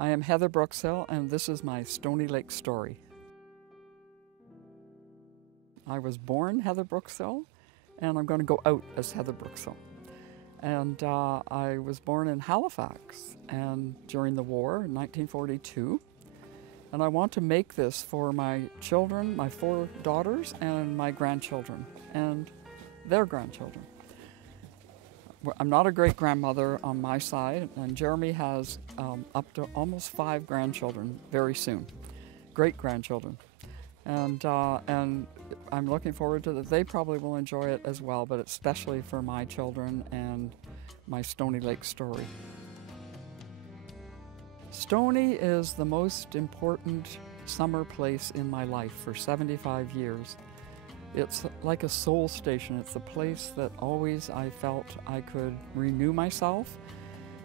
I am Heather Brookshill, and this is my Stony Lake story. I was born Heather Brookshill, and I'm going to go out as Heather Brookshill. And I was born in Halifax and during the war in 1942. And I want to make this for my children, my 4 daughters, and my grandchildren, and their grandchildren. I'm not a great-grandmother on my side, and Jeremy has up to almost 5 grandchildren very soon, great-grandchildren. And I'm looking forward to that. They probably will enjoy it as well, but especially for my children and my Stony Lake story. Stony is the most important summer place in my life for 75 years. It's like a soul station. It's a place that always I felt I could renew myself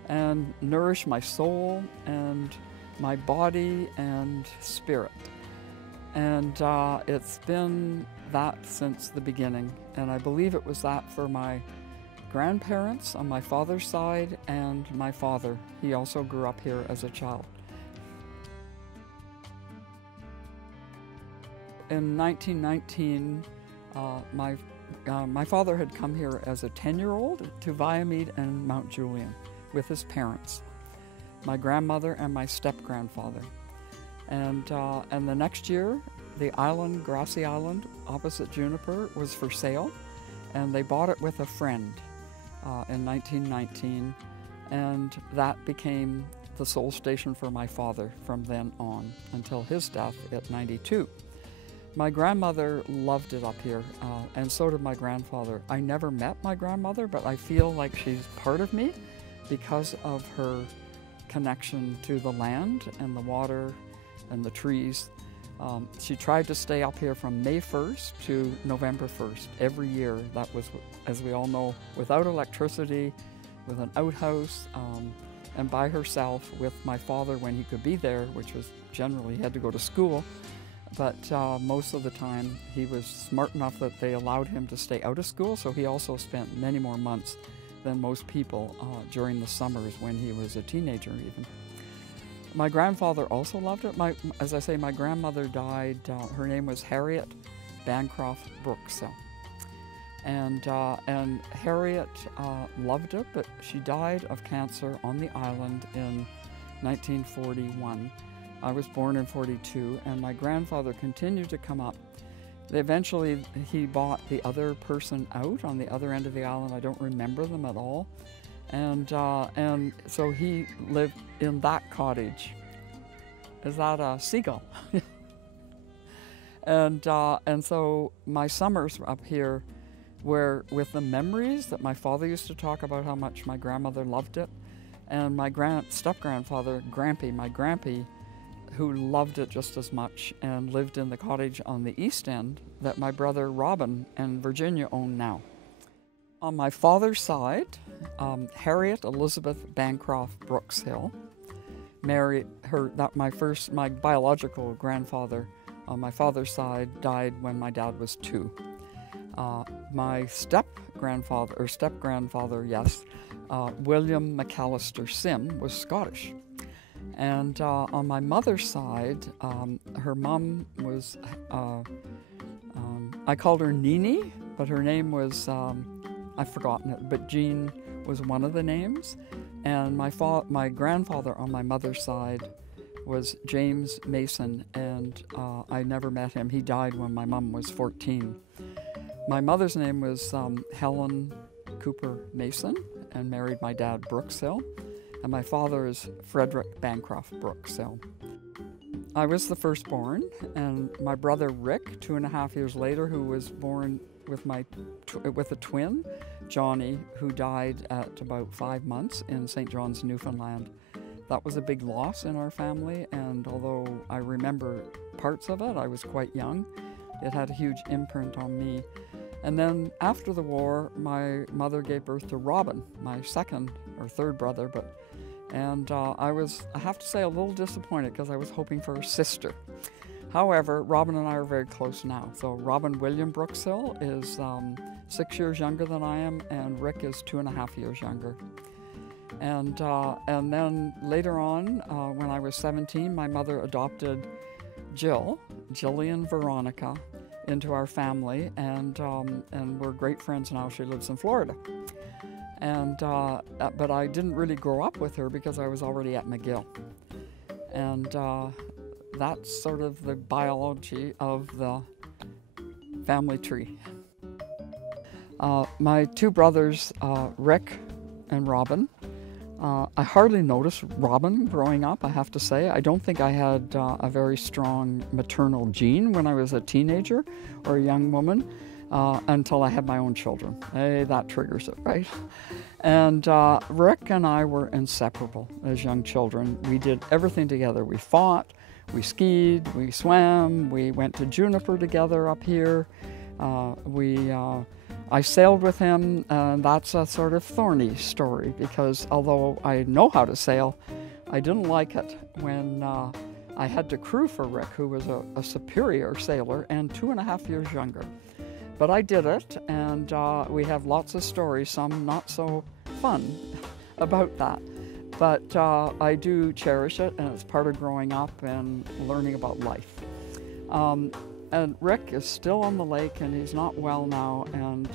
and nourish my soul and my body and spirit. And it's been that since the beginning. And I believe it was that for my grandparents on my father's side and my father. He also grew up here as a child. In 1919, my father had come here as a 10-year-old to Viamede and Mount Julian with his parents, my grandmother and my step-grandfather. And the next year, the island, grassy island opposite Juniper, was for sale, and they bought it with a friend in 1919, and that became the soul station for my father from then on until his death at 92. My grandmother loved it up here, and so did my grandfather. I never met my grandmother, but I feel like she's part of me because of her connection to the land and the water and the trees. She tried to stay up here from May 1st to November 1st every year. That was, as we all know, without electricity, with an outhouse, and by herself with my father when he could be there, which was generally he had to go to school. But most of the time he was smart enough that they allowed him to stay out of school, so he also spent many more months than most people during the summers when he was a teenager even. My grandfather also loved it. As I say, my grandmother died, her name was Harriet Bancroft Brookshill. And Harriet loved it, but she died of cancer on the island in 1941. I was born in 42, and my grandfather continued to come up. Eventually, he bought the other person out on the other end of the island. I don't remember them at all. And so he lived in that cottage. Is that a seagull? And so my summers up here were with the memories that my father used to talk about how much my grandmother loved it, and my step-grandfather, Grampy, my Grampy, who loved it just as much and lived in the cottage on the east end that my brother Robin and Virginia own now. On my father's side, Harriet Elizabeth Bancroft Brookshill married her. My biological grandfather on my father's side died when my dad was 2. My step-grandfather, yes, William McAllister Sim, was Scottish. And on my mother's side, her mom was, I called her Nini, but her name was, I've forgotten it, but Jean was one of the names. And my grandfather on my mother's side was James Mason, and I never met him. He died when my mom was 14. My mother's name was Helen Cooper Mason, and married my dad Brookshill. And my father is Frederick Bancroft Brookshill. I was the firstborn, and my brother Rick, 2.5 years later, who was born with a twin, Johnny, who died at about 5 months in St. John's, Newfoundland. That was a big loss in our family, and although I remember parts of it, I was quite young. It had a huge imprint on me. And then after the war, my mother gave birth to Robin, my second or third brother, and I have to say, a little disappointed because I was hoping for a sister. However, Robin and I are very close now. So Robin William Brookshill is 6 years younger than I am, and Rick is 2.5 years younger. And then later on, when I was 17, my mother adopted Jillian Veronica, into our family, and we're great friends now. She lives in Florida. And but I didn't really grow up with her because I was already at McGill. And that's sort of the biology of the family tree. My two brothers, Rick and Robin, I hardly noticed Robin growing up, I have to say. I don't think I had a very strong maternal gene when I was a teenager or a young woman until I had my own children. Hey, that triggers it, right? And Rick and I were inseparable as young children. We did everything together. We fought, we skied, we swam, we went to Juniper together up here. I sailed with him, and that's a sort of thorny story because although I know how to sail, I didn't like it when I had to crew for Rick, who was a superior sailor and 2.5 years younger. But I did it, and we have lots of stories, some not so fun about that. But I do cherish it, and it's part of growing up and learning about life. And Rick is still on the lake, and he's not well now, and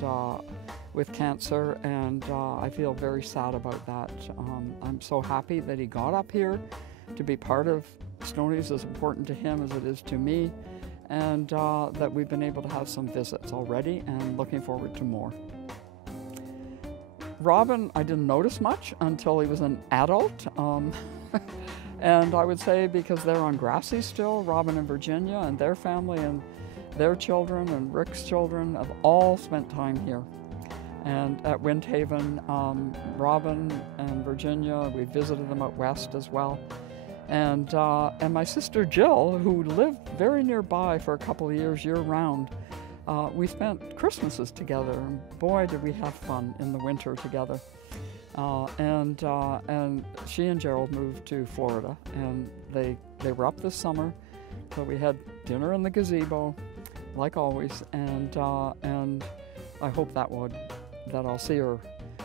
with cancer, and I feel very sad about that. I'm so happy that he got up here to be part of Stoney's, as important to him as it is to me, and that we've been able to have some visits already, and looking forward to more. Robin, I didn't notice much until he was an adult. And I would say because they're on Grassy still, Robin and Virginia and their family and their children and Rick's children have all spent time here. And at Windhaven, Robin and Virginia, we visited them out west as well. And my sister Jill, who lived very nearby for a couple of years year-round, we spent Christmases together, and boy did we have fun in the winter together. And she and Gerald moved to Florida, and they were up this summer, so we had dinner in the gazebo, like always, and I hope that I'll see her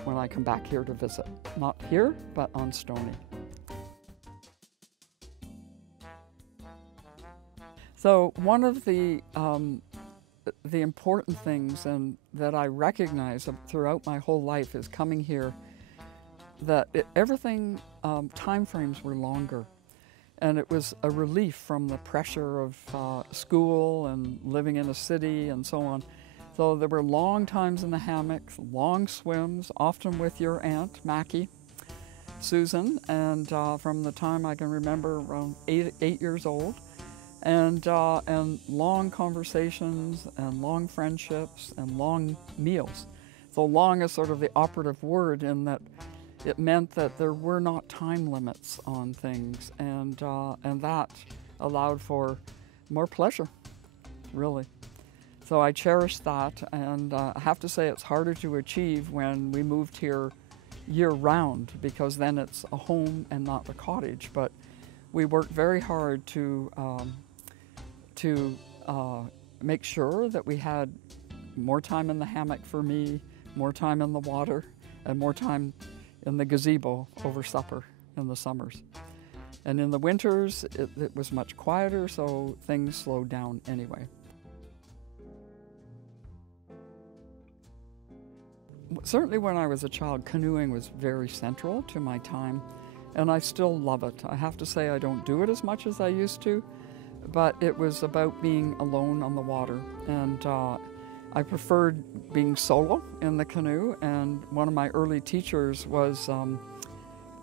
when I come back here to visit. Not here, but on Stoney. So one of the important things and that I recognize throughout my whole life is coming here, that everything, time frames were longer, and it was a relief from the pressure of school and living in a city and so on. So there were long times in the hammocks, long swims, often with your aunt, Mackie, Susan, and from the time I can remember, around 8 years old, and long conversations and long friendships and long meals. So long is sort of the operative word in that it meant that there were not time limits on things, and that allowed for more pleasure, really. So I cherish that, and I have to say it's harder to achieve when we moved here year-round, because then it's a home and not a cottage. But we worked very hard to make sure that we had more time in the hammock for me, more time in the water, and more time in the gazebo over supper in the summers. And in the winters, it was much quieter, so things slowed down anyway. Certainly when I was a child, canoeing was very central to my time, and I still love it. I have to say I don't do it as much as I used to, but it was about being alone on the water, and I preferred being solo in the canoe, and one of my early teachers was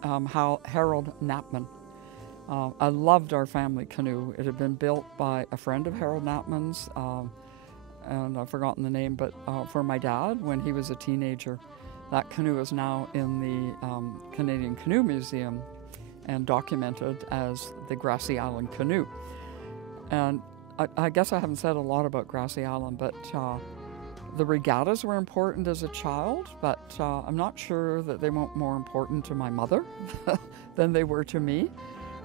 Harold Knappman. I loved our family canoe. It had been built by a friend of Harold Knappman's, and I've forgotten the name, but for my dad when he was a teenager. That canoe is now in the Canadian Canoe Museum and documented as the Grassy Island Canoe. And I guess I haven't said a lot about Grassy Island, but the regattas were important as a child, but I'm not sure that they weren't more important to my mother than they were to me.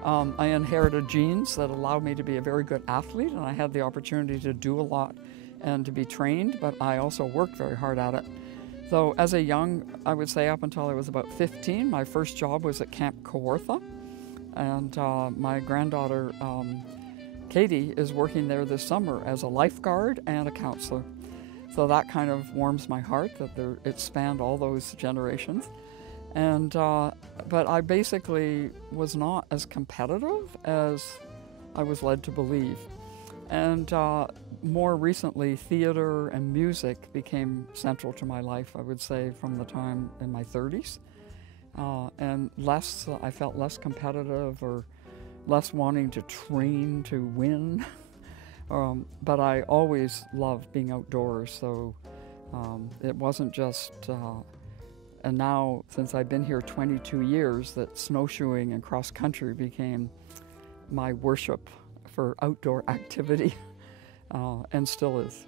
I inherited genes that allowed me to be a very good athlete, and I had the opportunity to do a lot and to be trained, but I also worked very hard at it. So as a young, I would say up until I was about 15, my first job was at Camp Kawartha. And my granddaughter, Katie, is working there this summer as a lifeguard and a counselor. So that kind of warms my heart that it spanned all those generations. And but I basically was not as competitive as I was led to believe. And more recently, theater and music became central to my life, I would say, from the time in my 30s. And I felt less competitive or less wanting to train to win. But I always loved being outdoors, so it wasn't just, and now since I've been here 22 years, that snowshoeing and cross country became my worship for outdoor activity, and still is.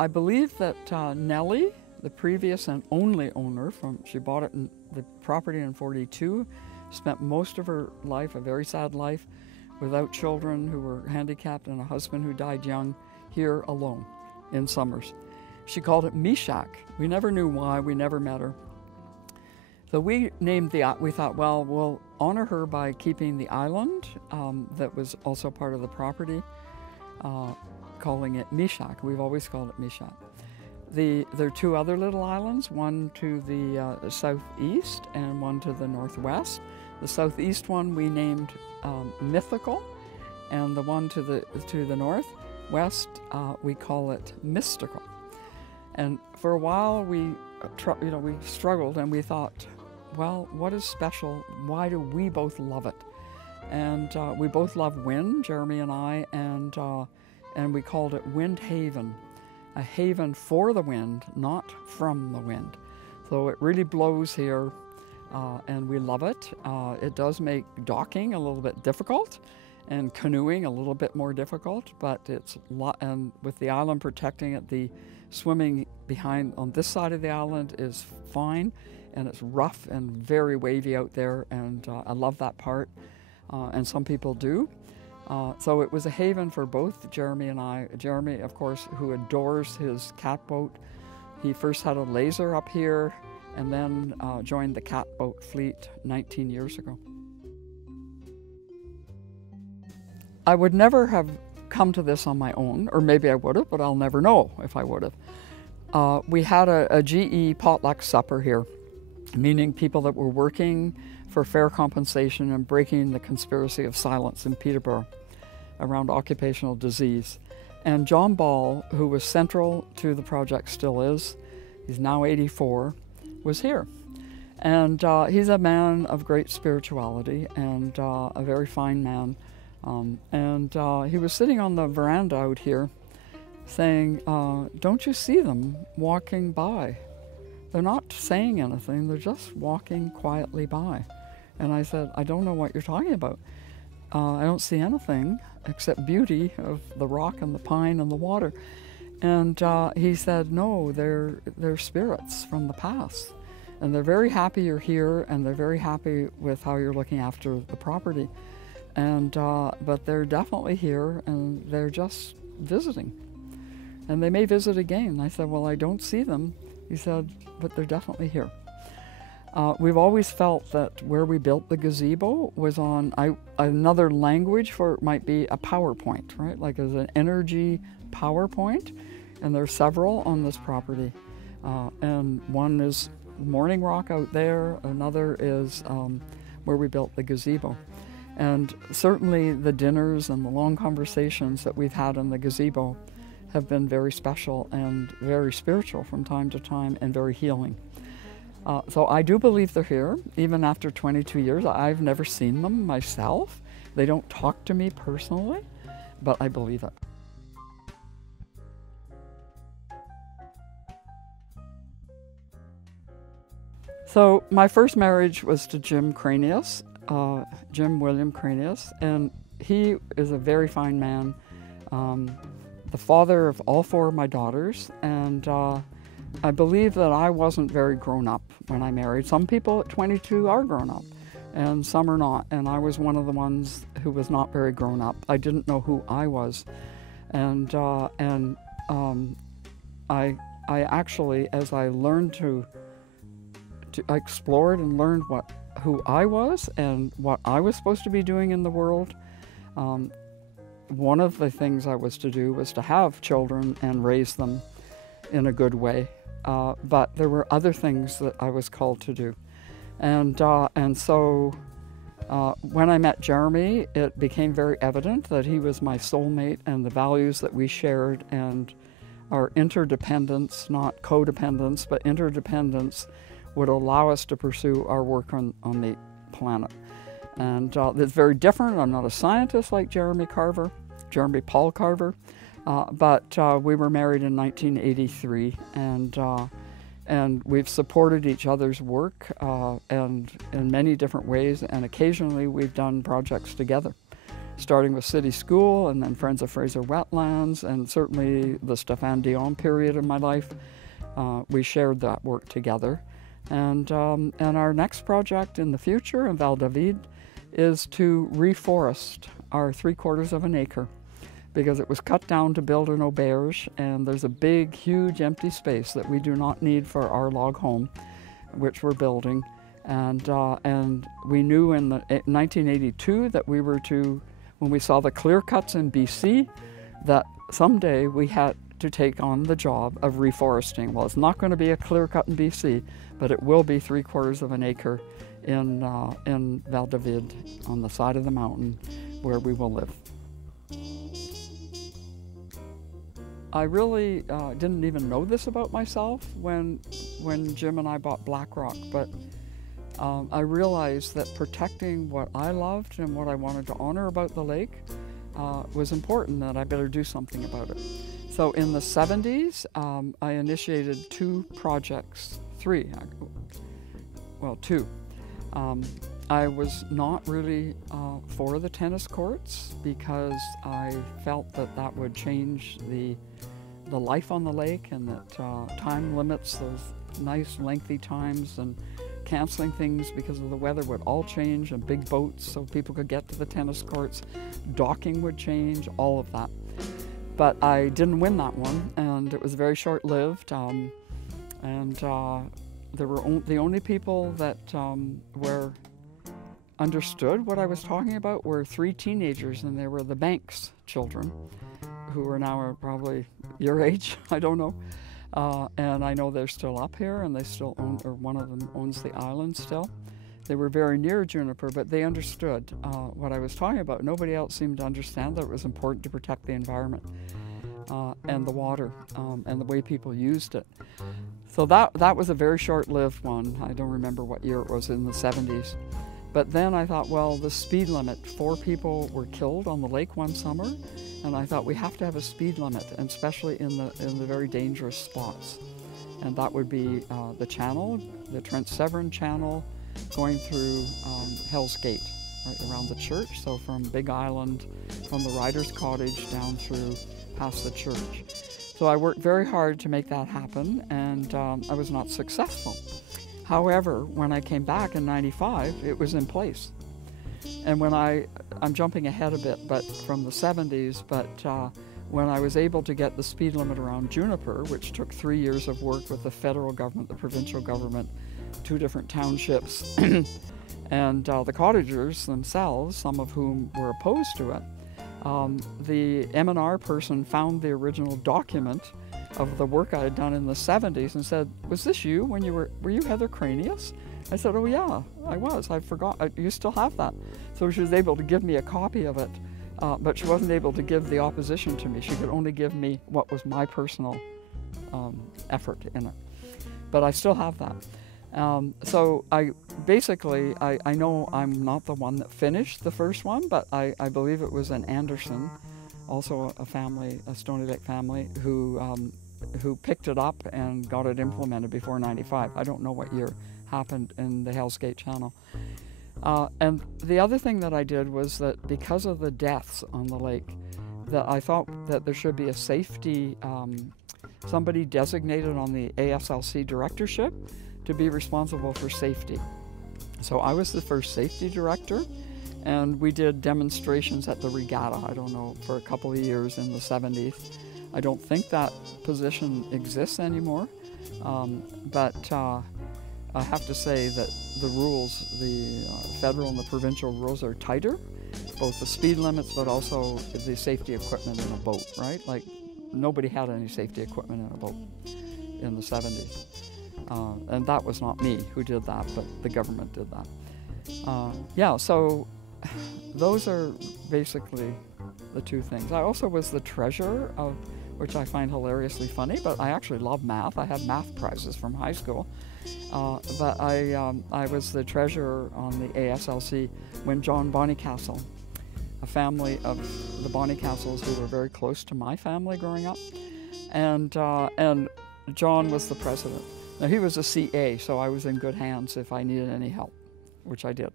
I believe that Nellie, the previous and only owner, she bought the property in 42, spent most of her life, a very sad life, without children who were handicapped and a husband who died young, here alone in summers. She called it Meshach. We never knew why, we never met her. So we thought, well, we'll honor her by keeping the island that was also part of the property, calling it Meshach. We've always called it Meshach. There are two other little islands, one to the southeast and one to the northwest. The southeast one we named Mythical, and the one to the northwest we call it Mystical. And for a while we struggled, and we thought, well, what is special? Why do we both love it? And we both love wind, Jeremy and I, and we called it Wind Haven. A haven for the wind, not from the wind. So it really blows here, and we love it. It does make docking a little bit difficult and canoeing a little bit more difficult, but and with the island protecting it, the swimming behind on this side of the island is fine, and it's rough and very wavy out there, and I love that part, and some people do. So it was a haven for both Jeremy and I. Jeremy, of course, who adores his catboat. He first had a laser up here and then joined the catboat fleet 19 years ago. I would never have come to this on my own, or maybe I would have, but I'll never know if I would have. We had a GE potluck supper here, meaning people that were working for fair compensation and breaking the conspiracy of silence in Peterborough around occupational disease. And John Ball, who was central to the project, still is, he's now 84, was here. And he's a man of great spirituality and a very fine man. He was sitting on the veranda out here saying, don't you see them walking by? They're not saying anything, they're just walking quietly by. And I said, I don't know what you're talking about. I don't see anything except beauty of the rock and the pine and the water. And he said, no, they're spirits from the past. And they're very happy you're here, and they're very happy with how you're looking after the property. And but they're definitely here, and they're just visiting. And they may visit again. I said, well, I don't see them. He said, but they're definitely here. We've always felt that where we built the gazebo was on another language for it might be a PowerPoint, right? Like as an energy PowerPoint, and there's several on this property. And one is Morning Rock out there, another is where we built the gazebo. And certainly the dinners and the long conversations that we've had in the gazebo have been very special and very spiritual from time to time, and very healing. So I do believe they're here, even after 22 years. I've never seen them myself. They don't talk to me personally, but I believe it. So my first marriage was to Jim Cranius, Jim William Cranius, and he is a very fine man, the father of all four of my daughters, and I believe that I wasn't very grown up when I married. Some people at 22 are grown up, and some are not, and I was one of the ones who was not very grown up. I didn't know who I was, and I actually, as I learned I explored and learned who I was and what I was supposed to be doing in the world. One of the things I was to do was to have children and raise them in a good way. But there were other things that I was called to do. And so when I met Jeremy, it became very evident that he was my soulmate, and the values that we shared and our interdependence, not codependence, but interdependence, would allow us to pursue our work on the planet. And it's very different. I'm not a scientist like Jeremy Paul Carver, but we were married in 1983, and we've supported each other's work and in many different ways, and occasionally we've done projects together, starting with City School and then Friends of Fraser Wetlands, and certainly the Stéphane Dion period of my life. We shared that work together. And our next project in the future in Val David is to reforest our 3/4 of an acre, because it was cut down to build an auberge, and there's a big, huge empty space that we do not need for our log home, which we're building. And we knew in 1982 that we were when we saw the clear cuts in BC, that someday we had to take on the job of reforesting. Well, it's not going to be a clear cut in BC, but it will be 3/4 of an acre in Val David, on the side of the mountain where we will live. I really didn't even know this about myself when Jim and I bought Blackrock, but I realized that protecting what I loved and what I wanted to honor about the lake was important, that I better do something about it. So in the 70s, I initiated two. I was not really for the tennis courts, because I felt that would change the life on the lake, and that time limits, those nice lengthy times, and canceling things because of the weather would all change, and big boats so people could get to the tennis courts. Docking would change, all of that. But I didn't win that one, and it was very short-lived. There were the only people that understood what I was talking about were 3 teenagers, and they were the Banks children, who are now probably your age, I don't know. And I know they're still up here, and they still own, or one of them owns the island still. They were very near Juniper, but they understood what I was talking about. Nobody else seemed to understand that it was important to protect the environment and the water and the way people used it. So that was a very short-lived one. I don't remember what year it was, in the 70s. But then I thought, well, the speed limit, 4 people were killed on the lake one summer, and I thought we have to have a speed limit, and especially in the very dangerous spots. And that would be the channel, the Trent Severn Channel, going through Hell's Gate, right around the church. So from Big Island, from the Riders Cottage down through past the church. So I worked very hard to make that happen, and I was not successful. However, when I came back in '95, it was in place. And when I'm jumping ahead a bit, but from the 70s, but when I was able to get the speed limit around Juniper, which took 3 years of work with the federal government, the provincial government, 2 different townships, and the cottagers themselves, some of whom were opposed to it, the M&R person found the original document of the work I had done in the 70s and said, "Was this you when were you Heather Cranius?" I said, "Oh yeah, I was. I forgot. You still have that." So she was able to give me a copy of it, but she wasn't able to give the opposition to me. She could only give me what was my personal effort in it. But I still have that. So I know I'm not the one that finished the first one, but I believe it was an Anderson, also a Stony Lake family, who picked it up and got it implemented before '95. I don't know what year happened in the Hell's Gate Channel. And the other thing that I did was that because of the deaths on the lake, that I thought that there should be a safety, somebody designated on the ASLC directorship to be responsible for safety. So I was the first safety director, and we did demonstrations at the regatta, I don't know, for a couple of years in the 70s. I don't think that position exists anymore, but I have to say that the rules, the federal and the provincial rules are tighter, both the speed limits but also the safety equipment in a boat, right? Like nobody had any safety equipment in a boat in the 70s. And that was not me who did that, but the government did that. Yeah, so those are basically the two things. I also was the treasurer of, which I find hilariously funny, but I actually love math. I had math prizes from high school. But I was the treasurer on the ASLC when John Bonnycastle, a family of the Bonnycastles who were very close to my family growing up, and John was the president. Now he was a CA, so I was in good hands if I needed any help, which I did.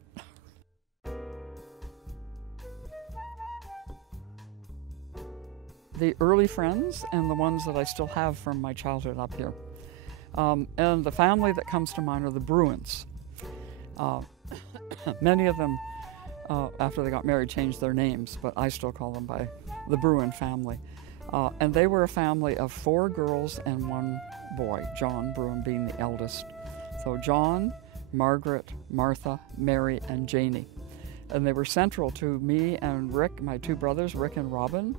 The early friends and the ones that I still have from my childhood up here. And the family that comes to mind are the Bruins. Many of them, after they got married, changed their names, but I still call them by the Bruin family. And they were a family of 4 girls and 1 boy, John Bruin being the eldest. So John, Margaret, Martha, Mary, and Janie. And they were central to me and Rick, my 2 brothers, Rick and Robin,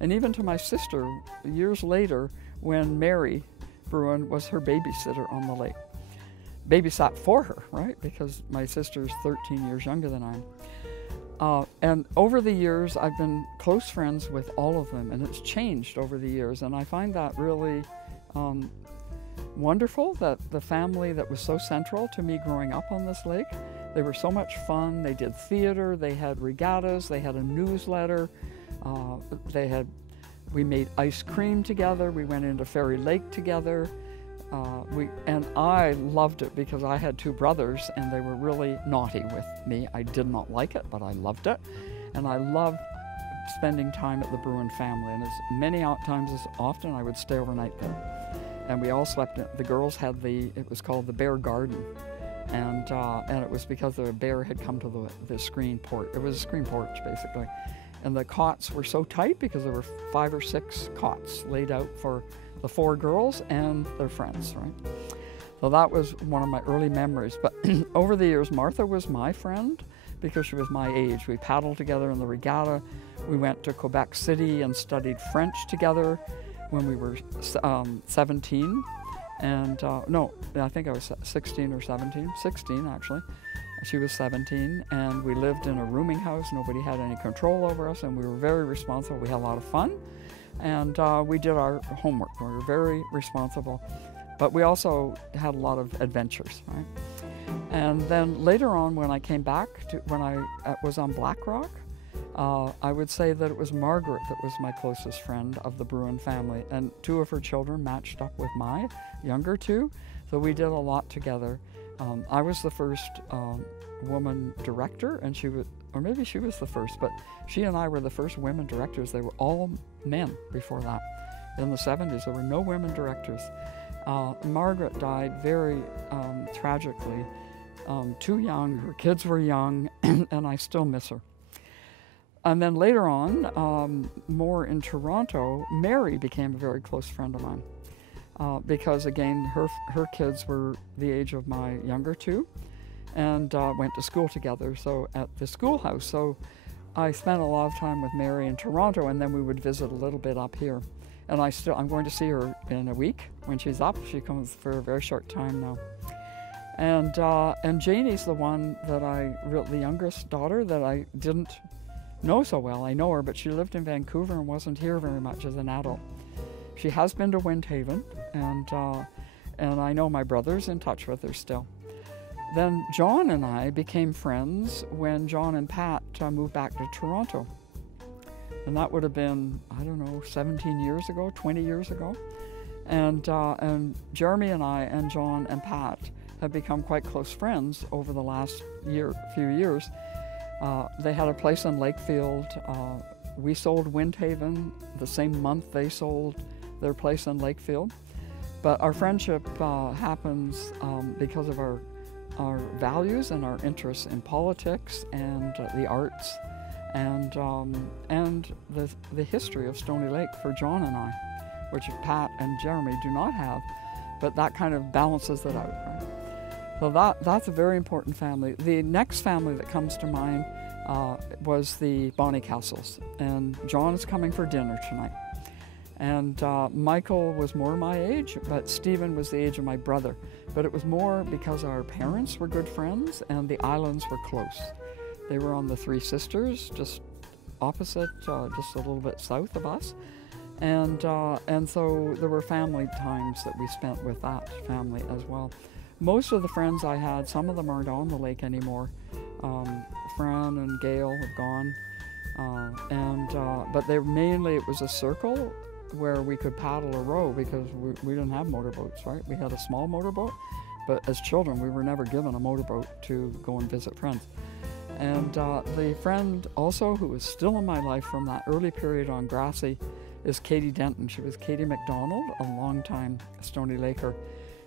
and even to my sister years later when Mary Bruin was her babysitter on the lake. Babysat for her, right? Because my sister's 13 years younger than I am. And over the years, I've been close friends with all of them, and it's changed over the years. And I find that really wonderful, that the family that was so central to me growing up on this lake, they were so much fun. They did theater, they had regattas, they had a newsletter. We made ice cream together. We went into Fairy Lake together. And I loved it because I had 2 brothers and they were really naughty with me. I did not like it, but I loved it. And I loved spending time at the Bruin family. And as many times as often, I would stay overnight there. And we all slept in, the girls had it was called the Bear Garden. And it was because the bear had come to the screen porch. It was a screen porch, basically. And the cots were so tight because there were 5 or 6 cots laid out for the 4 girls and their friends, right? So that was one of my early memories. But over the years, Martha was my friend because she was my age. We paddled together in the regatta. We went to Quebec City and studied French together when we were 17. And no, I think I was 16 or 17, 16 actually. She was 17, and we lived in a rooming house. Nobody had any control over us, and we were very responsible. We had a lot of fun, and we did our homework. We were very responsible, but we also had a lot of adventures, right? And then later on, when I came back, when I was on Black Rock, I would say that it was Margaret that was my closest friend of the Bruin family, and 2 of her children matched up with my younger 2, so we did a lot together. I was the first woman director, and she was, or maybe she was the first, but she and I were the first women directors. They were all men before that. In the 70s, there were no women directors. Margaret died very tragically, too young. Her kids were young, and I still miss her. And then later on, more in Toronto, Mary became a very close friend of mine. Because again, her kids were the age of my younger 2, and went to school together. So at the schoolhouse, so I spent a lot of time with Mary in Toronto, and then we would visit a little bit up here. And I'm going to see her in a week when she's up. She comes for a very short time now. And Janie's the one that the youngest daughter that I didn't know so well. I know her, but she lived in Vancouver and wasn't here very much as an adult. She has been to Windhaven, and I know my brother's in touch with her still. Then John and I became friends when John and Pat moved back to Toronto. And that would have been, I don't know, 17 years ago, 20 years ago. And Jeremy and I and John and Pat have become quite close friends over the last few years. They had a place in Lakefield. We sold Windhaven the same month they sold their place in Lakefield. But our friendship happens because of our values and our interests in politics and the arts and the history of Stony Lake for John and I. which Pat and Jeremy do not have, but that kind of balances it out, right? So that's a very important family. The next family that comes to mind was the Bonnycastles, and John is coming for dinner tonight. And Michael was more my age, but Stephen was the age of my brother. But it was more because our parents were good friends and the islands were close. They were on the Three Sisters, just opposite, just a little bit south of us. And so there were family times that we spent with that family as well. Most of the friends I had, some of them aren't on the lake anymore. Fran and Gail have gone. But it was a circle where we could paddle or row because we didn't have motorboats, right? We had a small motorboat, but as children we were never given a motorboat to go and visit friends. And the friend also who is still in my life from that early period on Grassy is Katie Denton. She was Katie McDonald, a longtime Stony Laker.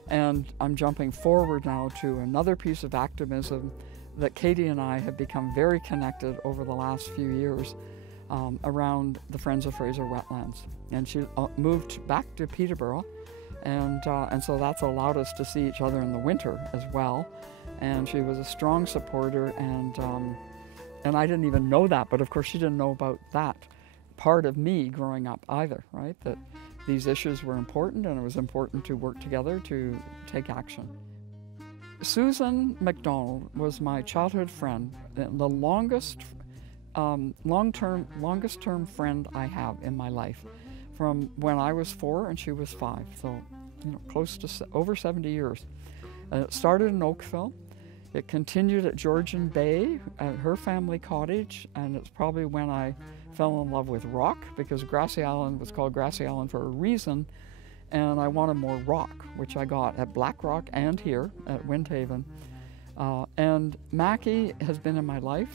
And I'm jumping forward now to another piece of activism that Katie and I have become very connected over the last few years around the Friends of Fraser Wetlands. And she moved back to Peterborough, and so that's allowed us to see each other in the winter as well. And she was a strong supporter, and I didn't even know that, but of course she didn't know about that part of me growing up either, right? That these issues were important, and it was important to work together to take action. Susan McDonald was my childhood friend, the longest term friend I have in my life, from when I was 4 and she was 5, so close to over 70 years. It started in Oakville. It continued at Georgian Bay at her family cottage, and it's probably when I fell in love with rock, because Grassy Island was called Grassy Island for a reason, and I wanted more rock, which I got at Black Rock and here at Windhaven. And Mackie has been in my life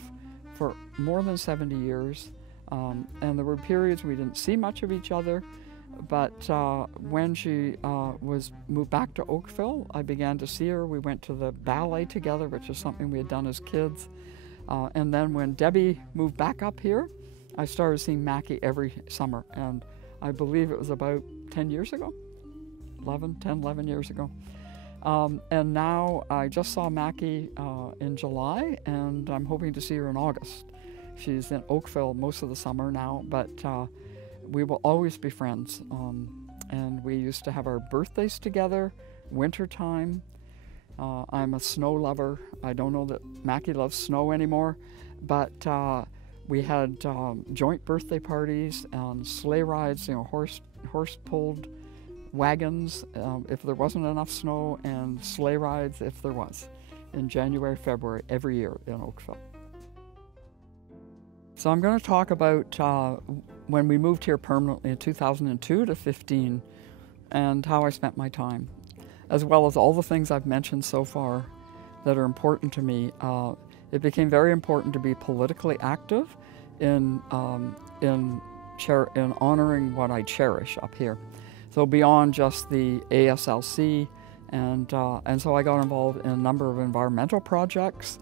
for more than 70 years, and there were periods we didn't see much of each other, but when she was moved back to Oakville, I began to see her. We went to the ballet together, which is something we had done as kids. And then when Debbie moved back up here, I started seeing Mackie every summer, and I believe it was about 10 years ago, 11 years ago. And now I just saw Mackie in July, and I'm hoping to see her in August. She's in Oakville most of the summer now, but we will always be friends. And we used to have our birthdays together, wintertime. I'm a snow lover. I don't know that Mackie loves snow anymore, but we had joint birthday parties and sleigh rides, horse-pulled wagons if there wasn't enough snow, and sleigh rides if there was, in January, February, every year in Oakville. So I'm going to talk about when we moved here permanently in 2002 to 15 and how I spent my time, as well as all the things I've mentioned so far that are important to me. It became very important to be politically active in honoring what I cherish up here. So beyond just the ASLC, and so I got involved in a number of environmental projects,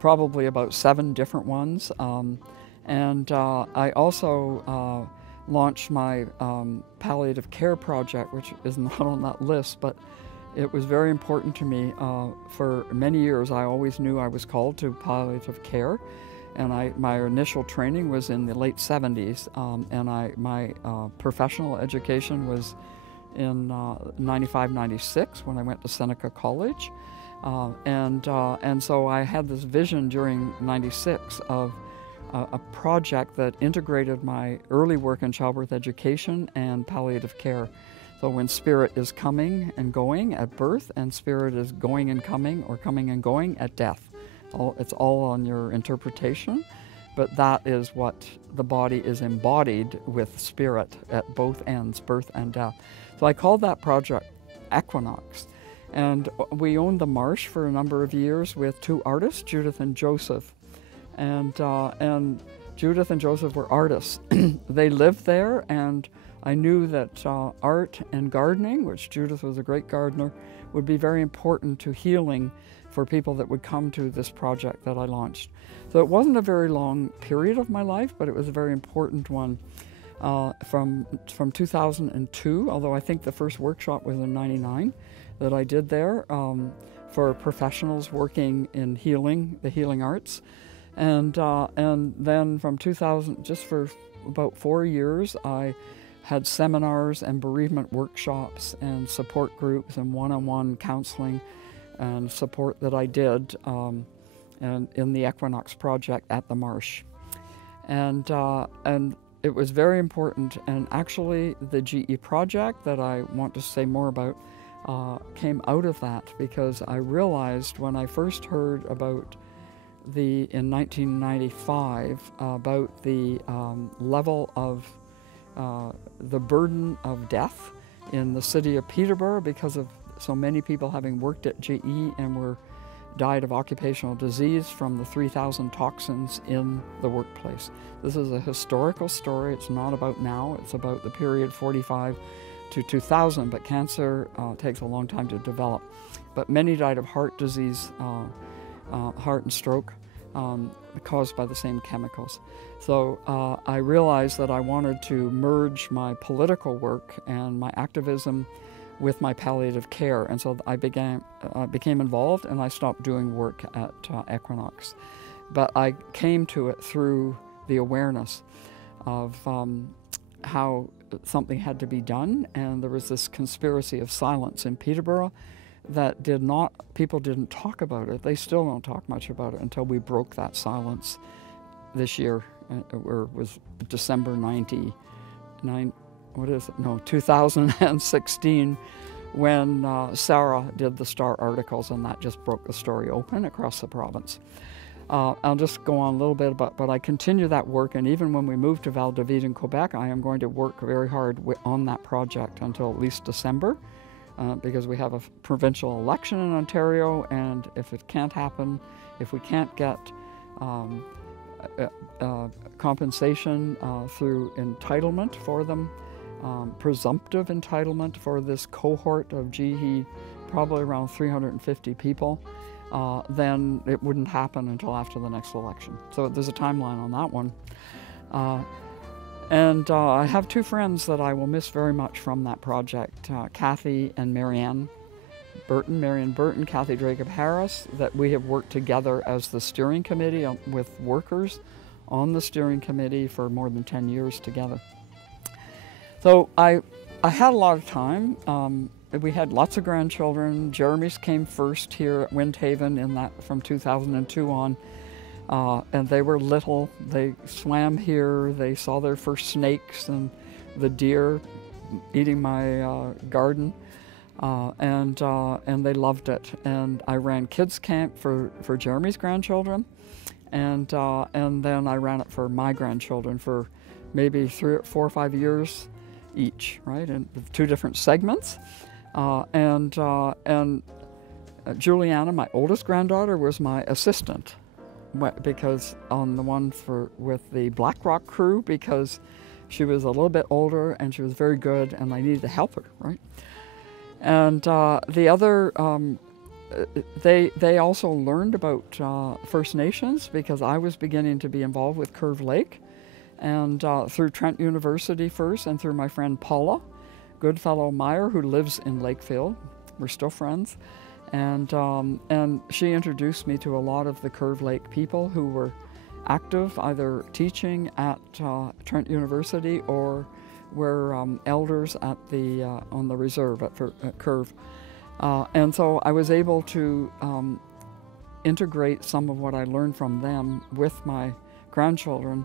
probably about 7 different ones. And I also launched my palliative care project, which is not on that list, but it was very important to me. For many years, I always knew I was called to palliative care, and my initial training was in the late 70s, and my professional education was in 95, 96 when I went to Seneca College, and so I had this vision during 96 of a project that integrated my early work in childbirth education and palliative care. So when spirit is coming and going at birth, and spirit is going and coming, or coming and going at death. It's all on your interpretation, but that is what the body is embodied with spirit at both ends, birth and death. So I called that project Equinox. And we owned the marsh for a number of years with 2 artists, Judith and Joseph. And Judith and Joseph were artists. They lived there, and I knew that art and gardening, which Judith was a great gardener, would be very important to healing for people that would come to this project that I launched. So it wasn't a very long period of my life, but it was a very important one. from 2002, although I think the first workshop was in '99 that I did there for professionals working in healing, the healing arts. And then from 2000, just for about 4 years, I had seminars and bereavement workshops and support groups and one-on-one counseling and support that I did and in the Equinox Project at the Marsh. And it was very important, and actually the GE project that I want to say more about came out of that, because I realized when I first heard about in 1995 about the level of the burden of death in the city of Peterborough because of so many people having worked at GE and died of occupational disease from the 3,000 toxins in the workplace. This is a historical story. It's not about now. It's about the period 45 to 2000, but cancer takes a long time to develop. But many died of heart disease, heart and stroke, caused by the same chemicals. So I realized that I wanted to merge my political work and my activism with my palliative care, and so I became involved, and I stopped doing work at Equinox. But I came to it through the awareness of how something had to be done, and there was this conspiracy of silence in Peterborough that people didn't talk about it. They still don't talk much about it until we broke that silence this year, or it was December 2016, when Sarah did the Star articles, and that just broke the story open across the province. I'll just go on a little bit, but I continue that work, and even when we move to Val David in Quebec, I am going to work very hard on that project until at least December, because we have a provincial election in Ontario, and if it can't happen, if we can't get compensation through entitlement for them, presumptive entitlement for this cohort of GE, probably around 350 people, then it wouldn't happen until after the next election. So there's a timeline on that one. And I have two friends that I will miss very much from that project, Kathy and Marianne Burton, Kathy Jacob Harris, that we have worked together as the steering committee with workers on the steering committee for more than 10 years together. So I had a lot of time. We had lots of grandchildren. Jeremy's came first here at Windhaven from 2002 on, and they were little. They swam here. They saw their first snakes and the deer eating my garden, and they loved it. And I ran kids camp for Jeremy's grandchildren, and then I ran it for my grandchildren for maybe 4 or 5 years each, right, in 2 different segments. And Juliana, my oldest granddaughter, was my assistant, because on the one with the Black Rock crew, because she was a little bit older and she was very good, and I needed to help her, right? And the other, they also learned about First Nations, because I was beginning to be involved with Curve Lake, and through Trent University first, and through my friend Paula Goodfellow Meyer, who lives in Lakefield. We're still friends. And she introduced me to a lot of the Curve Lake people who were active, either teaching at Trent University or were elders at on the reserve at Curve. And so I was able to integrate some of what I learned from them with my grandchildren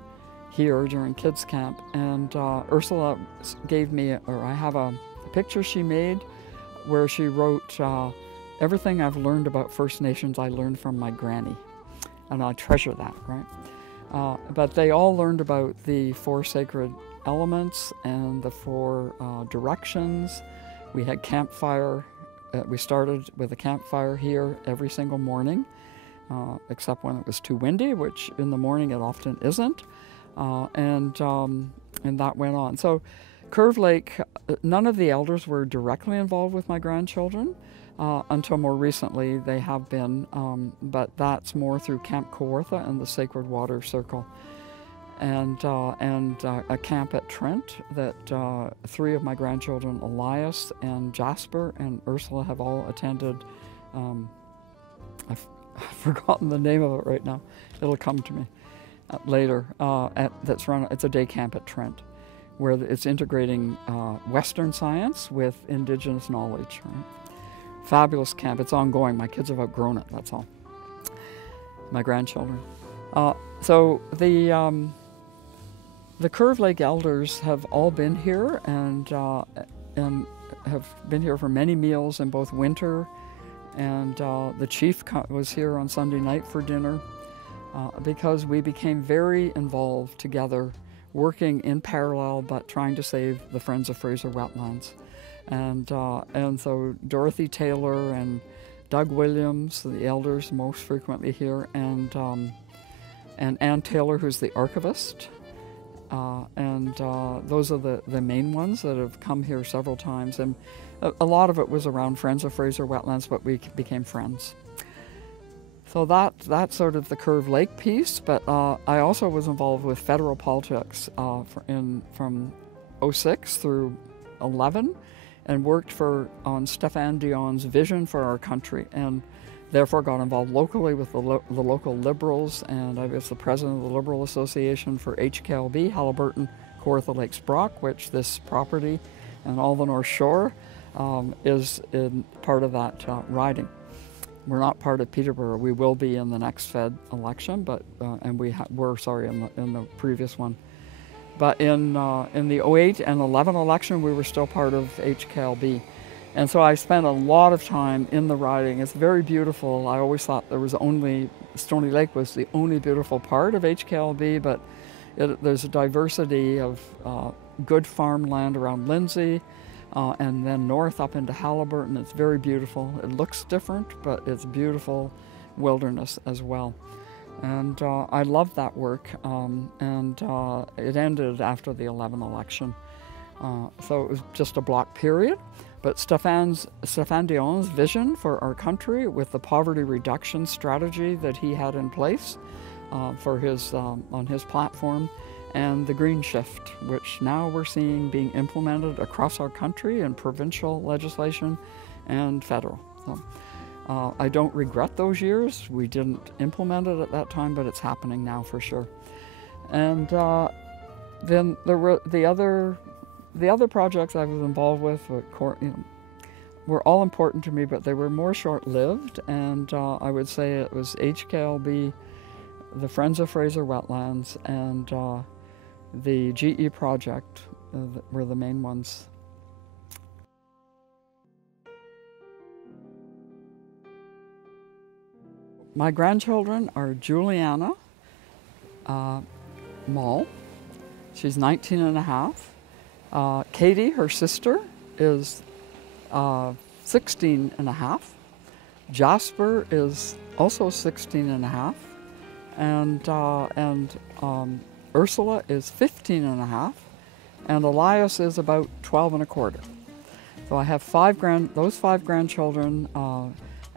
here during kids camp. And Ursula gave me, I have a picture she made where she wrote, everything I've learned about First Nations I learned from my granny, and I treasure that, right? But they all learned about the 4 sacred elements and the 4 directions. We had campfire. We started with a campfire here every single morning, except when it was too windy, which in the morning it often isn't. And that went on. So Curve Lake, none of the elders were directly involved with my grandchildren until more recently they have been, but that's more through Camp Kawartha and the Sacred Water Circle. and a camp at Trent that 3 of my grandchildren, Elias and Jasper and Ursula, have all attended. I've forgotten the name of it right now. It'll come to me later. It's a day camp at Trent, where it's integrating Western science with Indigenous knowledge. Right? Fabulous camp. It's ongoing. My kids have outgrown it. That's all. My grandchildren. So the Curve Lake elders have all been here and have been here for many meals in both winter, and the chief was here on Sunday night for dinner because we became very involved together, working in parallel but trying to save the Friends of Fraser wetlands. And so Dorothy Taylor and Doug Williams, the elders most frequently here, and Ann Taylor, who's the archivist, those are the main ones that have come here several times. And a lot of it was around Friends of Fraser wetlands, but we became friends. So that's sort of the Curve Lake piece, but I also was involved with federal politics from 06 through 11, and worked on Stéphane Dion's vision for our country, and therefore got involved locally with the local Liberals, and I was the president of the Liberal Association for HKLB, Haliburton, Kawartha Lakes Brock, which this property and all the North Shore is part of that riding. We're not part of Peterborough. We will be in the next Fed election, but and were in the previous one. But in the 08 and 11 election, we were still part of HKLB. And so I spent a lot of time in the riding. It's very beautiful. I always thought Stony Lake was the only beautiful part of HKLB, but there's a diversity of good farmland around Lindsay, and then north up into Haliburton. It's very beautiful. It looks different, but it's beautiful wilderness as well. And I loved that work, and it ended after the 11 election. So it was just a block period. But Stéphane Dion's vision for our country, with the poverty reduction strategy that he had in place for on his platform, and the Green Shift, which now we're seeing being implemented across our country in provincial legislation and federal. So, I don't regret those years. We didn't implement it at that time, but it's happening now for sure. And then there were the other projects I was involved with were all important to me, but they were more short-lived. And I would say it was HKLB, the Friends of Fraser Wetlands, and the GE project were the main ones. My grandchildren are Juliana Mall. She's 19 and a half. Katie, her sister, is 16 and a half. Jasper is also 16 and a half. And Ursula is 15 and a half. And Elias is about 12 and a quarter. So I have those five grandchildren,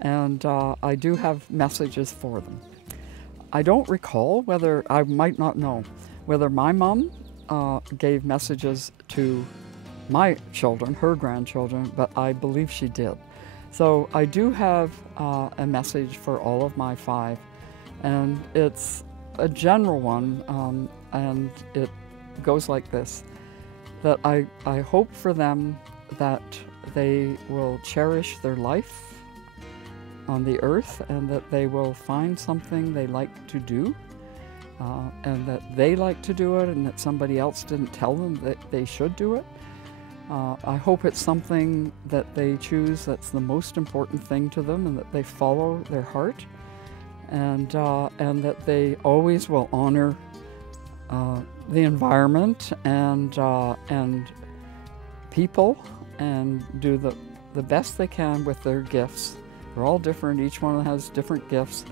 and I do have messages for them. I don't recall I might not know whether my mom gave messages to my children, her grandchildren, but I believe she did. So I do have a message for all of my five, and it's a general one, and it goes like this, that I hope for them that they will cherish their life on the earth, and that they will find something they like to do, and that they like to do it, and that somebody else didn't tell them that they should do it. I hope it's something that they choose that's the most important thing to them, and that they follow their heart, and that they always will honor the environment and people, and do the best they can with their gifts. They're all different. Each one has different gifts.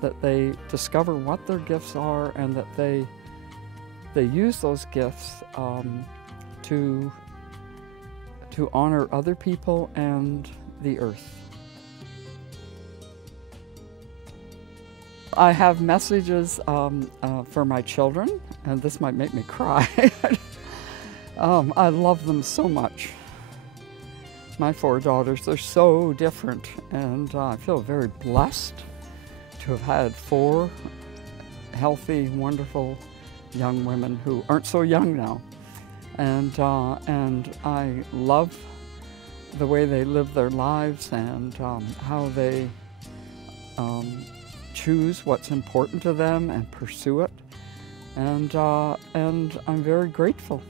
That they discover what their gifts are, and that they use those gifts to honor other people and the earth. I have messages for my children, and this might make me cry. I love them so much. My 4 daughters, they're so different, and I feel very blessed to have had 4 healthy, wonderful young women who aren't so young now. And I love the way they live their lives and how they choose what's important to them and pursue it. And I'm very grateful.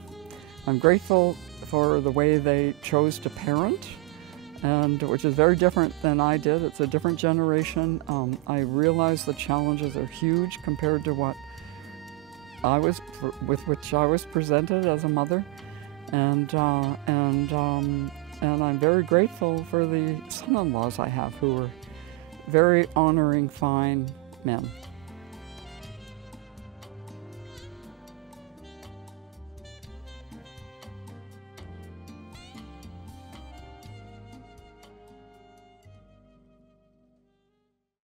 I'm grateful for the way they chose to parent, and which is very different than I did. It's a different generation. I realize the challenges are huge compared to what with which I was presented as a mother, and I'm very grateful for the son-in-laws I have, who are very honoring, fine men.